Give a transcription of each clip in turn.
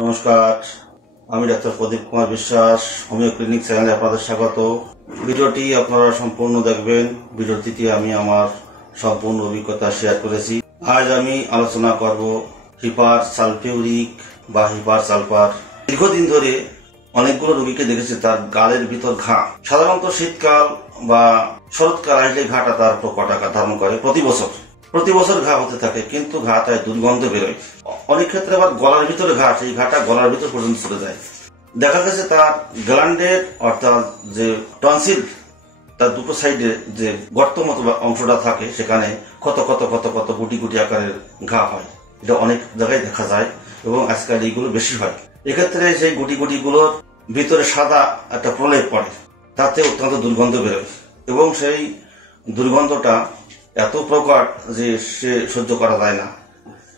নমস্কার, আমি ডাক্তার প্রদীপ Kumar Biswas, homeo clinic চ্যানেলে আপনাদের স্বাগত। ভিডিওটি আপনারা সম্পূর্ণ দেখবেন। ভিডিওটিতে আমি আমার সম্পূর্ণ অভিজ্ঞতা শেয়ার করেছি। আজ আমি আলোচনা করব হিপার সালফিউরিক বা হিপার সালফার। দীর্ঘদিন ধরে অনেকগুলো রোগীকে দেখেছি তার গালের ভিতর ঘা। সাধারণত শীতকাল বা শরৎকাল আসলে ঘাটা তার প্রকট আকার ধারণ করে। প্রতি বছর ঘা হতে থাকে, কিন্তু ঘাটায় দুর্গন্ধ বেরোয়। অনেক ক্ষেত্রে আবার গলার ভিতরে ঘা, সেই ঘাটা গলার ভিতর পর্যন্ত চলে যায়। দেখা গেছে তার গ্ল্যান্ডের অর্থাৎ যে টনসিল, তার দুটো সাইডে যে গর্ত মতো অংশটা থাকে, সেখানে কত কত কত কত গুটি গুটি আকারের ঘা হয়। এটা অনেক জায়গায় দেখা যায় এবং আজকাল এইগুলো বেশি হয়। এক্ষেত্রে সেই গুটি গুটি গুলোর ভিতরে সাদা একটা প্রলেপ পড়ে, তাতে অত্যন্ত দুর্গন্ধ বেরোয় এবং সেই দুর্গন্ধটা এত প্রকট যে সে সহ্য করা যায় না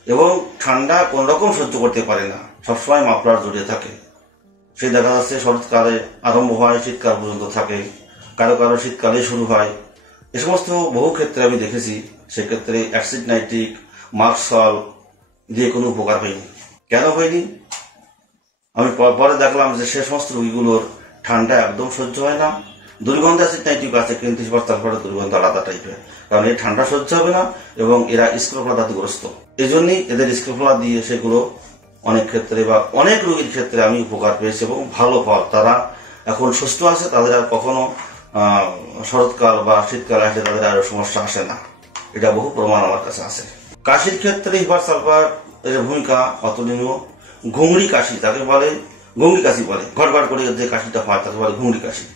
এবং ঠান্ডা কোন রকম সহ্য করতে পারে না, সবসময় মাফলার জড়িয়ে থাকে। সেই দেখা যাচ্ছে শরৎকালে আরম্ভ হয়, শীতকাল পর্যন্ত থাকে, কারো কারো শীতকালে শুরু হয়। এ সমস্ত বহু ক্ষেত্রে আমি দেখেছি। সেক্ষেত্রে অ্যাসিড নাইট্রিক, মার্কসল দিয়ে কোনো উপকার হয়নি। কেন হয়নি? আমি পরে দেখলাম যে সে সমস্ত রোগীগুলোর ঠান্ডা একদম সহ্য হয় না। দুর্গন্ধ অ্যাসিড নাইট্রিক আছে, কিন্তু হিপার সালফারের দুর্গন্ধ আলাদা টাইপের, কারণ এর ঠান্ডা সহ্য হবে না এবং এরা স্ক্রোফলা ধাতুগ্রস্ত। এই জন্যই এদের স্ক্রোফলা দিয়ে সেগুলো অনেক ক্ষেত্রে বা অনেক রোগীর ক্ষেত্রে আমি উপকার পেয়েছি এবং ভালো ফল। তারা এখন সুস্থ আছে, তাদের আর কখনো শরৎকাল বা শীতকাল আসলে তাদের আর সমস্যা আসে না। এটা বহু প্রমাণ আমার কাছে আছে। কাশির ক্ষেত্রে হিপার সালফার এর ভূমিকা অতুলনীয়। ঘুংড়ি কাশি তাকে বলে, ঘুংড়ি কাশি বলে। ঘটঘট করে যে কাশিটা হয় তাকে বলে ঘুংড়ি কাশি।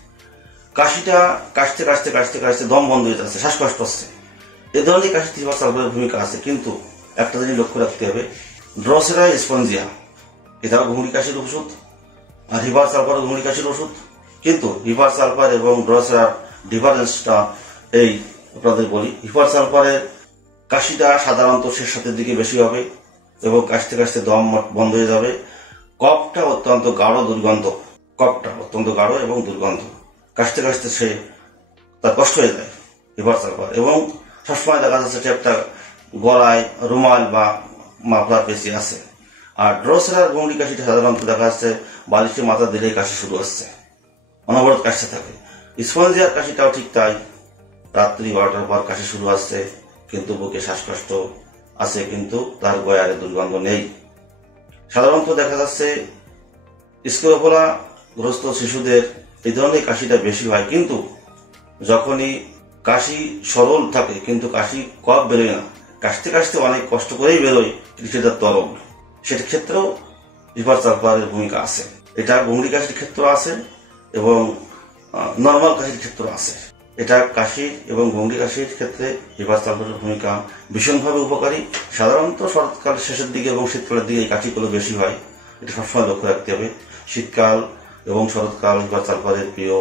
কাশিটা কাশতে কাশতে কাশতে কাশতে দম বন্ধ হয়ে যাচ্ছে, শ্বাসকষ্ট হচ্ছে, এ ধরনের কাশিতে হিপার সালফারের ভূমিকা আছে। কিন্তু একটা জিনিস লক্ষ্য রাখতে হবে, ড্রসেরা স্পঞ্জিয়া এটাও ঘুংড়ি কাশির ওষুধ, আর হিপার সালফার ঘুংড়ি কাশির ওষুধ। কিন্তু হিপার সালফার এবং ড্রসেরার ডিফারেন্সটা এই আপনাদের বলি। হিপার সালফারের কাশিটা সাধারণত শেষের দিকে বেশি হবে এবং কাশতে কাশতে দম বন্ধ হয়ে যাবে। কফটা অত্যন্ত গাঢ় দুর্গন্ধ, কফটা অত্যন্ত গাঢ় এবং দুর্গন্ধ, কাশতে কাশতে সে তার কষ্ট হয়ে যায় হিপার সালফার। এবং সবসময় দেখা যাচ্ছে যে একটা গলায় রুমাল বা মাফলার পেশি আছে। আর ড্রসেরার ঘুংড়ি কাশিটা সাধারণত দেখা যাচ্ছে বালিশে মাথা দিলেই কাশি শুরু হচ্ছে, অনবরত কাশতে থাকে। স্পঞ্জিয়ার কাশিটাও ঠিক তাই, রাত্রি 12টার পর কাশি শুরু আসছে, কিন্তু বুকে শ্বাসকষ্ট আছে, কিন্তু তার গয়ারে দুর্গন্ধ নেই। সাধারণত দেখা যাচ্ছে স্ক্রোফলা গ্রস্ত শিশুদের এই ধরনের কাশিটা বেশি হয়, কিন্তু যখনই কাশি সরল থাকে কিন্তু কাশি কফ বেরোয় না, কাশতে কাশতে অনেক কষ্ট করেই বেরোয়, সেটা তরল, সেটা ক্ষেত্রেও হিপার সালফারের ভূমিকা আছে। এটা ঘুংড়ি কাশির ক্ষেত্রে আছে এবং নর্মাল কাশির ক্ষেত্রে আছে। এটা কাশি এবং ঘুংড়ি কাশির ক্ষেত্রে হিপার সালফারের ভূমিকা ভীষণভাবে উপকারী। সাধারণত শরৎকাল শেষের দিকে এবং শীতকালের দিকে এই কাশিগুলো বেশি হয়, এটা সবসময় লক্ষ্য রাখতে হবে। শীতকাল এবং শরৎকাল হিপার সালফারের প্রিয়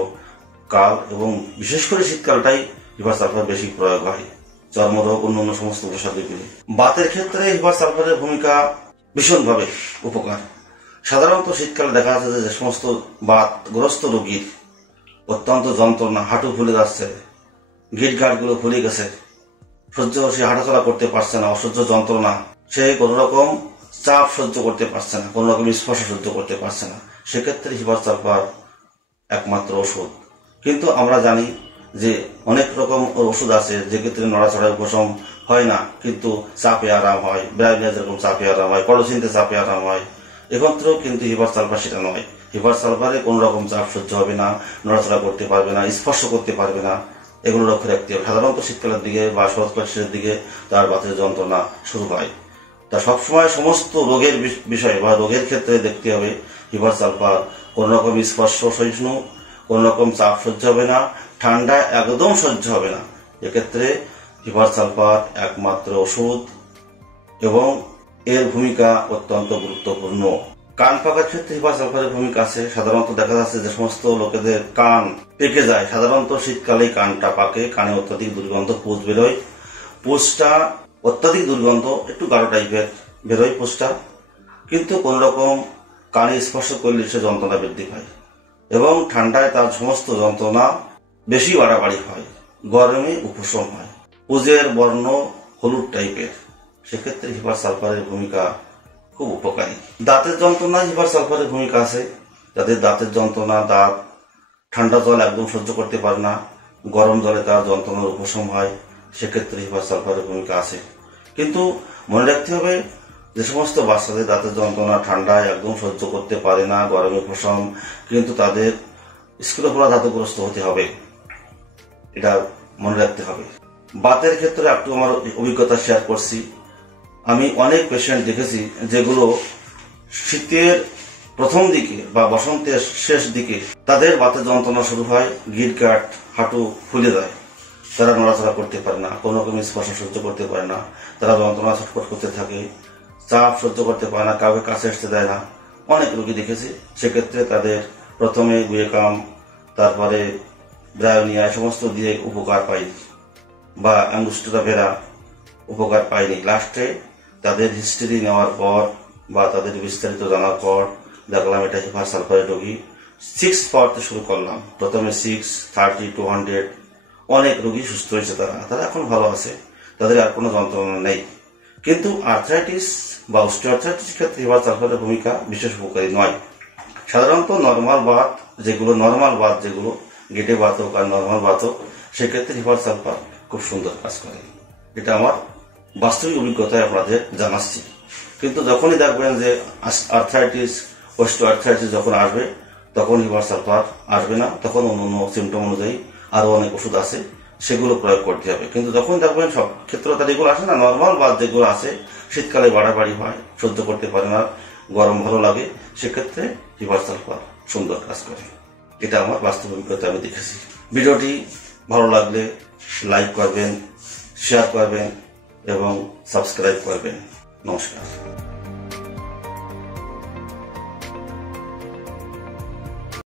কাল এবং বিশেষ করে শীতকালটাই হিপার সালফার বেশি প্রয়োগ হয় চর্মরোগ অন্যান্য সমস্ত উপসর্গগুলি। বাতের ক্ষেত্রে হিপার সালফারের ভূমিকা ভীষণভাবে উপকার। সাধারণত শীতকালে দেখা যাচ্ছে যে সমস্ত বাতগ্রস্ত রোগীর অত্যন্ত যন্ত্রণা, হাঁটু ফুলে যাচ্ছে, গিট গাঁটগুলো ফুলে গেছে, সে হাঁটাচলা করতে পারছে না, অসহ্য যন্ত্রণা, সে কোন রকম চাপ সহ্য করতে পারছে না, কোন রকম স্পর্শ সহ্য করতে পারছে না, সেক্ষেত্রে হিপার সালফার একমাত্র ওষুধ। কিন্তু আমরা জানি যে অনেক রকম ওষুধ আছে যে ক্ষেত্রে নড়াচড়ায় উপশম হয় না, কিন্তু চাপে আরাম হয়। ব্রাইনিয়া যেরকম চাপে আরাম হয়, করোসিনতে চাপে আরাম হয়, এক্ষেত্রেও কিন্তু হিপার সালফার সেটা নয়। হিপার সালফারে কোন রকম চাপ সহ্য হবে না, নড়াচড়া করতে পারবে না, স্পর্শ করতে পারবে না, এগুলো লক্ষ্য রাখতে হবে। সাধারণত শীতকালের দিকে বা শরৎকাল শেষের দিকে তার বাতের যন্ত্রণা শুরু হয়। তা সবসময় সমস্ত রোগের বিষয় বা রোগের ক্ষেত্রে দেখতে হবে হিপার সালফার কোন রকম স্পর্শ সহিষ্ণু, কোন রকম চাপ সহ্য হবে না, ঠান্ডা একদম সহ্য হবে না, এক্ষেত্রে হিপার সালফার একমাত্র ওষুধ এবং এর ভূমিকা অত্যন্ত গুরুত্বপূর্ণ। কান পাকার ক্ষেত্রে হিপার সালফারের ভূমিকা আছে। সাধারণত দেখা যাচ্ছে যে সমস্ত লোকেদের কান পেকে যায়, সাধারণত শীতকালেই কানটা পাকে, কানে অত্যাধিক দুর্গন্ধ, পুঁজ বেরোয়, পুঁজটা অত্যাধিক দুর্গন্ধ, একটু গাঢ় টাইপের বেরোয় পুঁজটা, কিন্তু কোন রকম কানে স্পর্শ করলে সে যন্ত্রণা বৃদ্ধি পায় এবং ঠান্ডায় তার সমস্ত যন্ত্রণা বেশি বাড়াবাড়ি হয়, গরমে উপশম হয়, পুঁজের বর্ণ হলুদ টাইপের, সেক্ষেত্রে হিপার সালফারের ভূমিকা খুব উপকারী। দাঁতের যন্ত্রণা হিপার সালফারের ভূমিকা আছে। যাদের দাঁতের যন্ত্রণা, দাঁত ঠান্ডা জল একদম সহ্য করতে পারে না, গরম জলে তার যন্ত্রণার উপশম হয়, সেক্ষেত্রে হিপার সালফারের ভূমিকা আছে। কিন্তু মনে রাখতে হবে, যে সমস্ত বাচ্চাদের দাঁতের যন্ত্রণা ঠান্ডায় একদম সহ্য করতে পারে না, গরমে উপশম, কিন্তু তাদের স্ক্লেরোপোরা ধাতুগ্রস্ত হতে হবে, এটা মনে রাখতে হবে। বাতের ক্ষেত্রে একটু আমার অভিজ্ঞতা শেয়ার করছি। আমি অনেক পেশেন্ট দেখেছি যেগুলো শীতের প্রথম দিকে বা বসন্তের শেষ দিকে তাদের বাতের যন্ত্রণা শুরু হয়, গিটগাট, হাঁটু ফুলে যায়, তারা নড়াচড়া করতে পারে না, কোনো রকম স্পর্শ সহ্য করতে পারে না, তারা যন্ত্রণা ছটফট করতে থাকে, চাপ সহ্য করতে পারে না, কাউকে কাছে আসতে দেয় না। অনেক রোগী দেখেছি। সেক্ষেত্রে তাদের প্রথমে গুয়েকাম, তারপরে ব্রায়োনিয়া সমস্ত দিয়ে উপকার পাই, বা অ্যাঙ্গুস্টোরা ভেরা উপকার পাইনি। লাস্টে তাদের হিস্ট্রি নেওয়ার পর বা তাদের বিস্তারিত জানার পর দেখলাম এটা হিপার সালফারের রোগী। 6 পড়তে শুরু করলাম, প্রথমে 6, 30, 200, অনেক রোগী সুস্থ হয়েছে। তারা এখন ভালো আছে, তাদের আর কোনো যন্ত্রণা নেই। কিন্তু আর্থ্রাইটিস বা অস্টিওআর্থ্রাইটিস ক্ষেত্রে হিপার সালফারের ভূমিকা বিশেষ উপকারী নয়। সাধারণত নর্মাল বাত যেগুলো গেটে বাত হোক আর নর্মাল বাত হোক, সেক্ষেত্রে হিপার সালফার খুব সুন্দর কাজ করে। এটা আমার বাস্তবিক অভিজ্ঞতায় আপনাদের জানাচ্ছি। কিন্তু যখনই দেখবেন যে আর্থ্রাইটিস, অস্টিওআর্থ্রাইটিস যখন আসবে, তখন হিপার সালফার আসবে না, তখন অন্য সিমটম অনুযায়ী আরো অনেক ওষুধ আছে, সেগুলো প্রয়োগ করতে হবে। কিন্তু যখন দেখবেন সব ক্ষেত্রে তার এগুলো আসে না, নর্মাল বাত যেগুলো আছে, শীতকালে বাড়াবাড়ি হয়, সহ্য করতে পারে না, গরম ভালো লাগে, সেক্ষেত্রে হিপার সালফার সুন্দর কাজ করে। এটা আমার বাস্তব অভিজ্ঞতা আমি দেখেছি। ভিডিওটি ভালো লাগলে লাইক করবেন, শেয়ার করবেন এবং সাবস্ক্রাইব করবেন। নমস্কার।